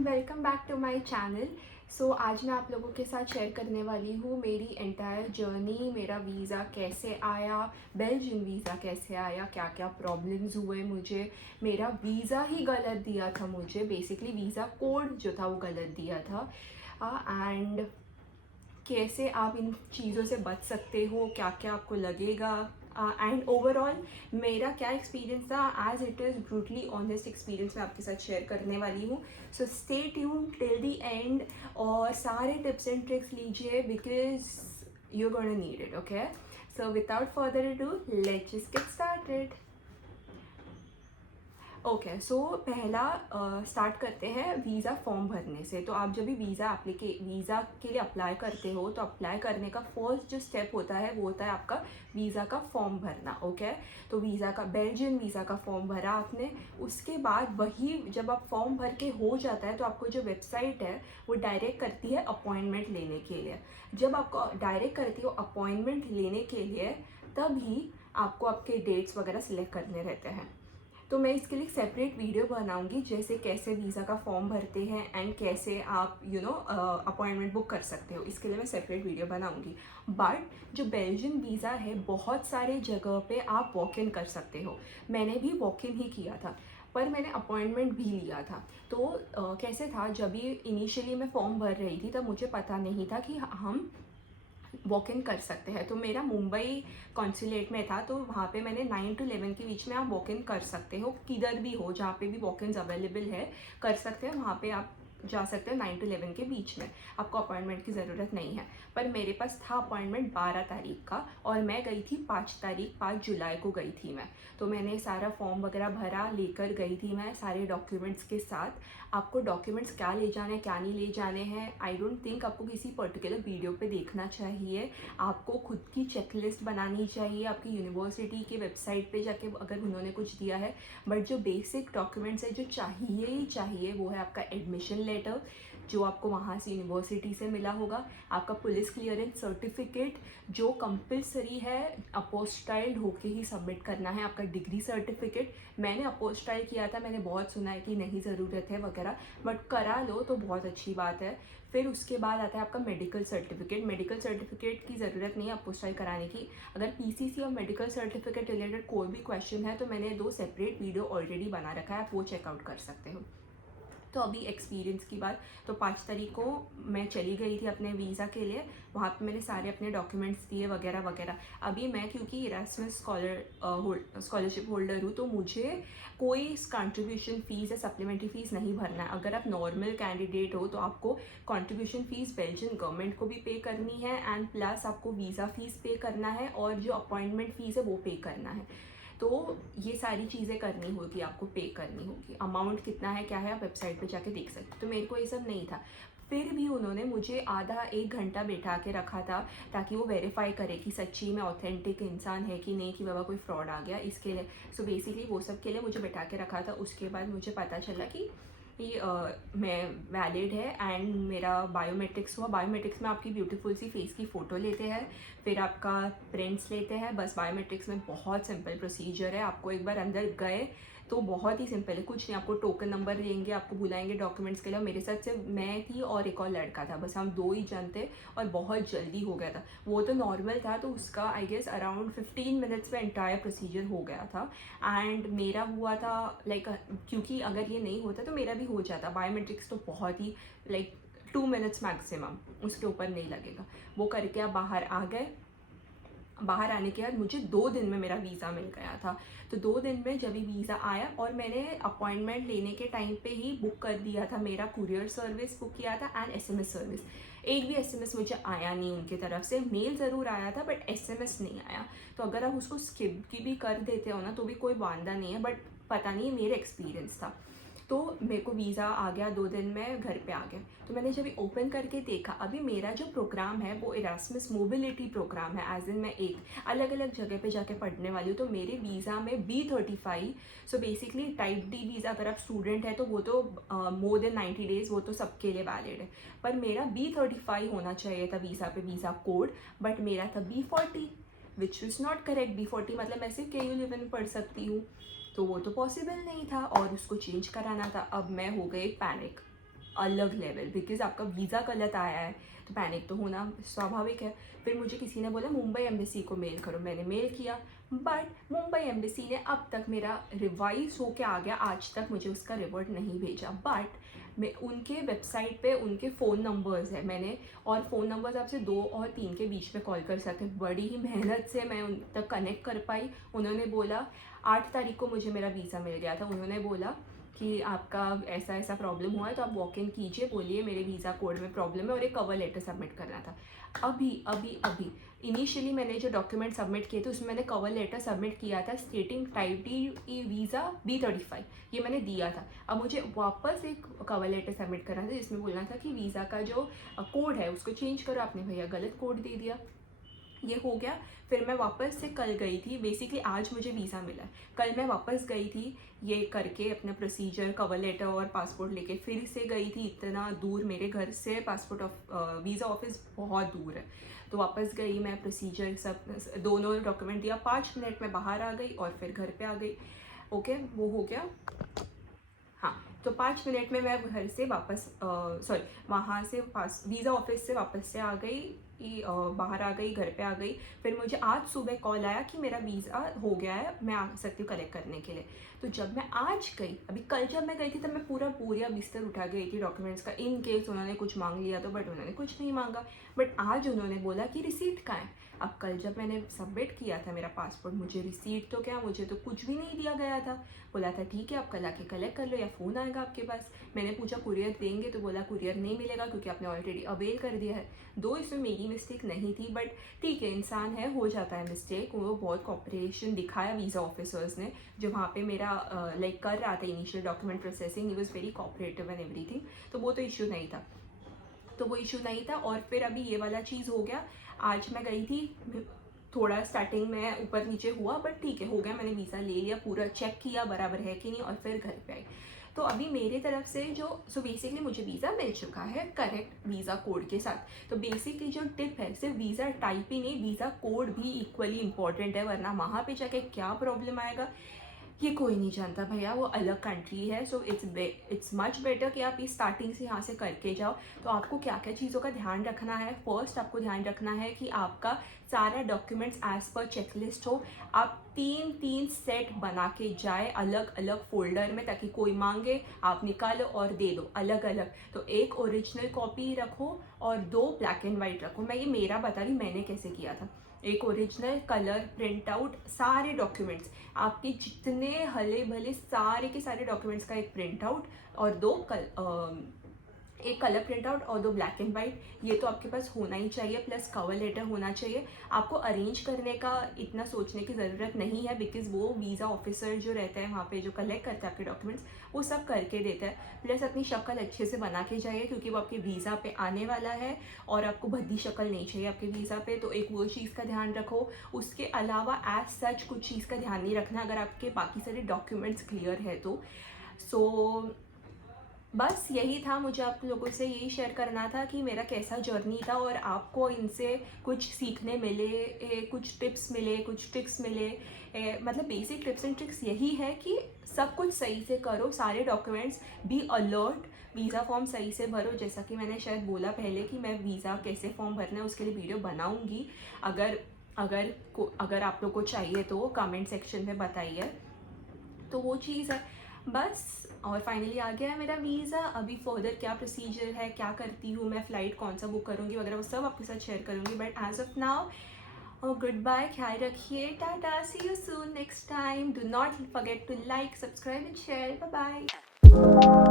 Welcome back to my channel. So आज मैं आप लोगों के साथ शेयर करने वाली हूँ मेरी एंटायर जर्नी, मेरा वीज़ा कैसे आया, बेल्जियम वीज़ा कैसे आया, क्या क्या प्रॉब्लम्स हुए मुझे। मेरा वीज़ा ही गलत दिया था मुझे, बेसिकली वीज़ा कोड जो था वो गलत दिया था। एंड कैसे आप इन चीज़ों से बच सकते हो, क्या क्या आपको लगेगा, एंड ओवरऑल मेरा क्या एक्सपीरियंस था, as it is brutally honest experience मैं आपके साथ शेयर करने वाली हूँ। So stay tune till the end और सारे टिप्स एंड ट्रिक्स लीजिए because you gonna need it. Okay, so without further ado let's just get started. Okay, so पहला स्टार्ट करते हैं वीज़ा फॉर्म भरने से। तो आप जब भी वीज़ा के लिए अप्लाई करते हो तो अप्लाई करने का फर्स्ट जो स्टेप होता है वो होता है आपका वीज़ा का फॉर्म भरना। ओके, तो वीज़ा का बेल्जियन वीज़ा का फॉर्म भरा आपने, उसके बाद वही जब आप फॉर्म भर के हो जाता है तो आपको जो वेबसाइट है वो डायरेक्ट करती है अपॉइंटमेंट लेने के लिए। जब आपको डायरेक्ट करती हो अपॉइंटमेंट लेने के लिए तभी आपको आपके डेट्स वगैरह सिलेक्ट करने रहते हैं। तो मैं इसके लिए सेपरेट वीडियो बनाऊंगी, जैसे कैसे वीज़ा का फॉर्म भरते हैं एंड कैसे आप अपॉइंटमेंट बुक कर सकते हो, इसके लिए मैं सेपरेट वीडियो बनाऊंगी। बट जो बेल्जियन वीज़ा है बहुत सारे जगह पे आप वॉक इन कर सकते हो। मैंने भी वॉक इन ही किया था पर मैंने अपॉइंटमेंट भी लिया था। तो कैसे था, जब भी इनिशियली मैं फॉर्म भर रही थी तब मुझे पता नहीं था कि हम वॉक इन कर सकते हैं। तो मेरा मुंबई कॉन्सुलेट में था, तो वहाँ पे मैंने 9 to 11 के बीच में आप वॉक इन कर सकते हो, किधर भी हो जहाँ पे भी वॉक इन अवेलेबल है कर सकते हो, वहाँ पे आप जा सकते हो 9 to 11 के बीच में, आपको अपॉइंटमेंट की ज़रूरत नहीं है। पर मेरे पास था अपॉइंटमेंट 12 तारीख का और मैं गई थी 5 जुलाई को गई थी मैं। तो मैंने सारा फॉर्म वगैरह भरा, लेकर गई थी मैं सारे डॉक्यूमेंट्स के साथ। आपको डॉक्यूमेंट्स क्या ले जाने क्या नहीं ले जाने हैं, आई डोंट थिंक आपको किसी पर्टिकुलर वीडियो पे देखना चाहिए। आपको खुद की चेकलिस्ट बनानी चाहिए आपकी यूनिवर्सिटी के वेबसाइट पे जाके अगर उन्होंने कुछ दिया है। बट जो बेसिक डॉक्यूमेंट्स है जो चाहिए ही चाहिए वो है आपका एडमिशन लेटर जो आपको वहाँ से यूनिवर्सिटी से मिला होगा, आपका पुलिस क्लियरेंस सर्टिफिकेट जो कंपलसरी है अपोस्टाइल्ड होके ही सबमिट करना है, आपका डिग्री सर्टिफिकेट। मैंने अपोस्टाइल किया था, मैंने बहुत सुना है कि नहीं ज़रूरत है वगैरह, बट करा लो तो बहुत अच्छी बात है। फिर उसके बाद आता है आपका मेडिकल सर्टिफिकेट। मेडिकल सर्टिफिकेट की ज़रूरत नहीं है अपोस्टाइल कराने की। अगर पीसीसी और मेडिकल सर्टिफिकेट रिलेटेड कोई भी क्वेश्चन है तो मैंने 2 सेपरेट वीडियो ऑलरेडी बना रखा है, आप वो चेकआउट कर सकते हो। तो अभी एक्सपीरियंस की बात, तो 5 तारीख को मैं चली गई थी अपने वीज़ा के लिए, वहाँ पे मैंने सारे अपने डॉक्यूमेंट्स दिए वगैरह वगैरह। अभी मैं क्योंकि इरास्मस स्कॉलरशिप होल्डर हूँ तो मुझे कोई कंट्रीब्यूशन फ़ीस या सप्लीमेंट्री फ़ीस नहीं भरना है। अगर आप नॉर्मल कैंडिडेट हो तो आपको कंट्रीब्यूशन फ़ीस बेल्जियन गवर्नमेंट को भी पे करनी है एंड प्लस आपको वीज़ा फ़ीस पे करना है और जो अपॉइंटमेंट फ़ीस है वो पे करना है। तो ये सारी चीज़ें करनी होगी, आपको पे करनी होगी। अमाउंट कितना है क्या है आप वेबसाइट पे जाके देख सकते हो। तो मेरे को ये सब नहीं था, फिर भी उन्होंने मुझे आधा 1 घंटा बैठा के रखा था ताकि वो वेरीफाई करे कि सच्ची में ऑथेंटिक इंसान है कि नहीं, कि बाबा कोई फ्रॉड आ गया, इसके लिए। सो बेसिकली वो सब के लिए मुझे बैठा के रखा था। उसके बाद मुझे पता चला कि मैं वैलिड है एंड मेरा बायोमेट्रिक्स हुआ। बायोमेट्रिक्स में आपकी ब्यूटीफुल सी फेस की फ़ोटो लेते हैं, फिर आपका प्रिंट्स लेते हैं। बस बायोमेट्रिक्स में बहुत सिंपल प्रोसीजर है, आपको एक बार अंदर गए तो बहुत ही सिंपल है, कुछ नहीं। आपको टोकन नंबर देंगे, आपको बुलाएंगे डॉक्यूमेंट्स के लिए। मेरे साथ सिर्फ मैं थी और एक और लड़का था, बस हम 2 ही जन थे और बहुत जल्दी हो गया था। वो तो नॉर्मल था तो उसका आई गेस अराउंड 15 मिनट्स में एंटायर प्रोसीजर हो गया था। एंड मेरा हुआ था लाइक, क्योंकि अगर ये नहीं होता तो मेरा भी हो जाता। बायोमेट्रिक्स तो बहुत ही लाइक 2 मिनट्स मैक्सिमम, उसके ऊपर नहीं लगेगा। वो करके आप बाहर आ गए। बाहर आने के बाद मुझे 2 दिन में मेरा वीज़ा मिल गया था। तो 2 दिन में जब भी वीज़ा आया और मैंने अपॉइंटमेंट लेने के टाइम पे ही बुक कर दिया था, मेरा कुरियर सर्विस बुक किया था एंड एसएमएस सर्विस। एक भी एसएमएस मुझे आया नहीं उनकी तरफ से, मेल ज़रूर आया था बट एसएमएस नहीं आया। तो अगर आप उसको स्किप की भी कर देते हो ना तो भी कोई वांदा नहीं है, बट पता नहीं मेरा एक्सपीरियंस था। तो मेरे को वीज़ा आ गया, 2 दिन में घर पे आ गया। तो मैंने जब ओपन करके देखा, अभी मेरा जो प्रोग्राम है वो इरास्मस मोबिलिटी प्रोग्राम है, एज इन मैं एक अलग अलग जगह पे जाके पढ़ने वाली हूँ। तो मेरे वीज़ा में B35, so basically type D visa, अगर आप स्टूडेंट है तो वो तो मोर देन 90 डेज़ वो तो सबके लिए वैलिड है। पर मेरा B35 होना चाहिए था वीज़ा पे, वीज़ा कोड, बट मेरा था B40 which is not correct. B40 मतलब मैं सिर्फ KU लेवल में पढ़ सकती हूँ, तो वो तो पॉसिबल नहीं था और उसको चेंज कराना था। अब मैं हो गई पैनिक, अलग लेवल, बिकॉज आपका वीज़ा गलत आया है तो पैनिक तो होना स्वाभाविक है। फिर मुझे किसी ने बोला मुंबई एम्बेसी को मेल करो, मैंने मेल किया, बट मुंबई एम्बेसी ने अब तक मेरा रिवाइज होके आ गया, आज तक मुझे उसका रिवर्ट नहीं भेजा। बट मैं उनके वेबसाइट पे उनके फ़ोन नंबर्स है, मैंने और फ़ोन नंबर्स आपसे 2 और 3 के बीच में कॉल कर सकते, बड़ी ही मेहनत से मैं उन तक कनेक्ट कर पाई। उन्होंने बोला 8 तारीख को मुझे मेरा वीज़ा मिल गया था। उन्होंने बोला कि आपका ऐसा ऐसा प्रॉब्लम हुआ है तो आप वॉक इन कीजिए, बोलिए मेरे वीज़ा कोड में प्रॉब्लम है, और एक कवर लेटर सबमिट करना था। अभी इनिशियली मैंने जो डॉक्यूमेंट सबमिट किए थे उसमें मैंने कवर लेटर सबमिट किया था स्टेटिंग टाइप डी वीज़ा B35, ये मैंने दिया था। अब मुझे वापस एक कवर लेटर सबमिट करना था जिसमें बोलना था कि वीज़ा का जो कोड है उसको चेंज करो, आपने भैया गलत कोड दे दिया। ये हो गया। फिर मैं वापस से कल गई थी, बेसिकली आज मुझे वीज़ा मिला, कल मैं वापस गई थी ये करके अपना प्रोसीजर कवर लेटर और पासपोर्ट लेके, फिर से गई थी। इतना दूर मेरे घर से वीज़ा ऑफिस बहुत दूर है, तो वापस गई मैं, प्रोसीजर सब दोनों डॉक्यूमेंट दिया, 5 मिनट में बाहर आ गई और फिर घर पे आ गई। ओके, वो हो गया। हाँ, तो 5 मिनट में मैं घर से वापस वहाँ से वीज़ा ऑफिस से वापस से आ गई, बाहर आ गई, घर पे आ गई। फिर मुझे आज सुबह कॉल आया कि मेरा वीज़ा हो गया है, मैं आ सकती हूँ कलेक्ट करने के लिए। तो जब मैं आज गई, अभी कल जब मैं गई थी तब मैं पूरा बिस्तर उठा गई थी डॉक्यूमेंट्स का, इन केस उन्होंने कुछ मांग लिया तो, बट उन्होंने कुछ नहीं मांगा। बट आज उन्होंने बोला कि रिसीट कहाँ है। अब कल जब मैंने सबमिट किया था मेरा पासपोर्ट, मुझे रिसीट तो क्या, मुझे तो कुछ भी नहीं दिया गया था। बोला था ठीक है आप कल आके कलेक्ट कर लो या फ़ोन आएगा आपके पास। मैंने पूछा कुरियर देंगे, तो बोला कुरियर नहीं मिलेगा क्योंकि आपने ऑलरेडी अवेल कर दिया है। दो इसमें मेरी मिस्टेक नहीं थी, बट ठीक है, इंसान है, हो जाता है मिस्टेक। वो बहुत कॉपरेशन दिखाया वीज़ा ऑफिसर्स ने, जो वहाँ पे मेरा लाइक कर रहा था initial document processing, he was very cooperative and everything, तो वो तो इशू नहीं था। और फिर अभी ये वाला चीज़ हो गया। आज मैं गई थी, थोड़ा स्टार्टिंग में ऊपर नीचे हुआ, बट ठीक है, हो गया, मैंने वीज़ा ले लिया, पूरा चेक किया बराबर है कि नहीं, और फिर घर पे आई। तो अभी मेरे तरफ से सो बेसिकली मुझे वीज़ा मिल चुका है करेक्ट वीज़ा कोड के साथ। तो बेसिकली जो टिप है, सिर्फ वीज़ा टाइप ही नहीं, वीज़ा कोड भी इक्वली इंपॉर्टेंट है, वरना वहाँ पे जाके क्या प्रॉब्लम आएगा ये कोई नहीं जानता भैया, वो अलग कंट्री है। सो इट्स मच बेटर कि आप ये स्टार्टिंग से यहाँ से करके जाओ। तो आपको क्या क्या चीज़ों का ध्यान रखना है, फर्स्ट आपको ध्यान रखना है कि आपका सारा डॉक्यूमेंट्स एज पर चेकलिस्ट हो। आप 3 सेट बना के जाए अलग अलग फोल्डर में, ताकि कोई मांगे आप निकालो और दे दो अलग अलग। तो एक ओरिजिनल कॉपी रखो और 2 ब्लैक एंड वाइट रखो। मैं ये मेरा बता रही, मैंने कैसे किया था। एक ओरिजिनल कलर प्रिंट आउट, सारे डॉक्यूमेंट्स आपके जितने हले भले सारे के सारे डॉक्यूमेंट्स का एक प्रिंट आउट, और एक कलर प्रिंट आउट और 2 ब्लैक एंड वाइट, ये तो आपके पास होना ही चाहिए। प्लस कवर लेटर होना चाहिए। आपको अरेंज करने का इतना सोचने की ज़रूरत नहीं है, बिकॉज वो वीज़ा ऑफिसर जो रहता है वहाँ पे, जो कलेक्ट करता है आपके डॉक्यूमेंट्स, वो सब करके देता है। प्लस अपनी शक्ल अच्छे से बना के जाइए, क्योंकि वो आपके वीज़ा पे आने वाला है और आपको भद्दी शक्ल नहीं चाहिए आपके वीज़ा पे। तो एक वो चीज़ का ध्यान रखो। उसके अलावा एज सच कुछ चीज़ का ध्यान नहीं रखना, अगर आपके बाकी सारे डॉक्यूमेंट्स क्लियर है तो। सो बस यही था, मुझे आप लोगों से यही शेयर करना था कि मेरा कैसा जर्नी था, और आपको इनसे कुछ सीखने मिले, कुछ टिप्स मिले, कुछ ट्रिक्स मिले। मतलब बेसिक टिप्स एंड ट्रिक्स यही है कि सब कुछ सही से करो, सारे documents, be alert, visa form सही से भरो। जैसा कि मैंने शायद बोला पहले कि मैं वीज़ा कैसे फॉर्म भरना है उसके लिए वीडियो बनाऊँगी। अगर आप लोग को चाहिए तो कमेंट सेक्शन में बताइए। तो वो चीज़ है बस। और फाइनली आ गया है मेरा वीज़ा। अभी फर्दर क्या प्रोसीजर है, क्या करती हूँ मैं, फ़्लाइट कौन सा बुक करूँगी वगैरह, वो सब आपके साथ शेयर करूँगी। But as of now good bye, ख्याल रखिए, tata, see you soon next time. Do not forget to like, subscribe and share. Bye bye.